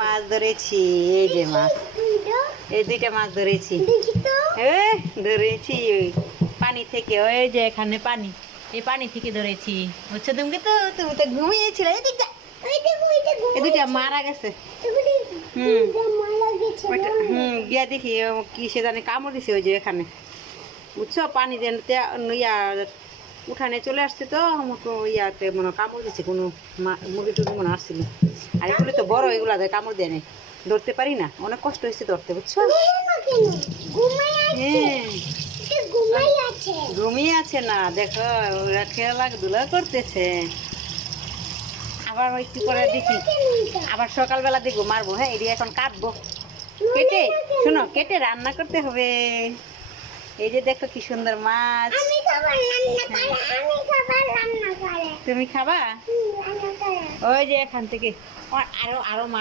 মাছ ধরেছি, এই যে মাছ, এই দুইটা মাছ ধরেছি, ধরেছি পানি থেকে। ওই যে এখানে পানি, এই পানি থেকে ধরেছি, বুঝছো? তুমি তো ঘুমিয়েছিলে। এই দুইটা মারা গেছে। গিয়া দেখি কি সে জানে কামড় দিছে ওই যে এখানে, বুঝছো? পানি দেন ইয়া উঠানে চলে আসছে তো ইয়াতে মনে কামড় দিছে, কোনো মুরগি টুরগি মনে আসছিল। আর এগুলো তো বড়, এগুলা কামড় দেয় নাই, ধরতে পারি না, অনেক কষ্ট হয়েছে ধরতে, বুঝছো? ঘুমিয়ে আছে না, দেখো ওরা খেলাধুলা করতেছে। আবার একটু পরে দেখি, আবার সকালবেলা দেখবো, মারবো। হ্যাঁ, এটি এখন কাটবো, কেটে শোনো, কেটে রান্না করতে হবে। এই যে দেখো কি সুন্দর মাছ। তুমি খাবা? ওই যে এখান থেকে আরো আরো মাছ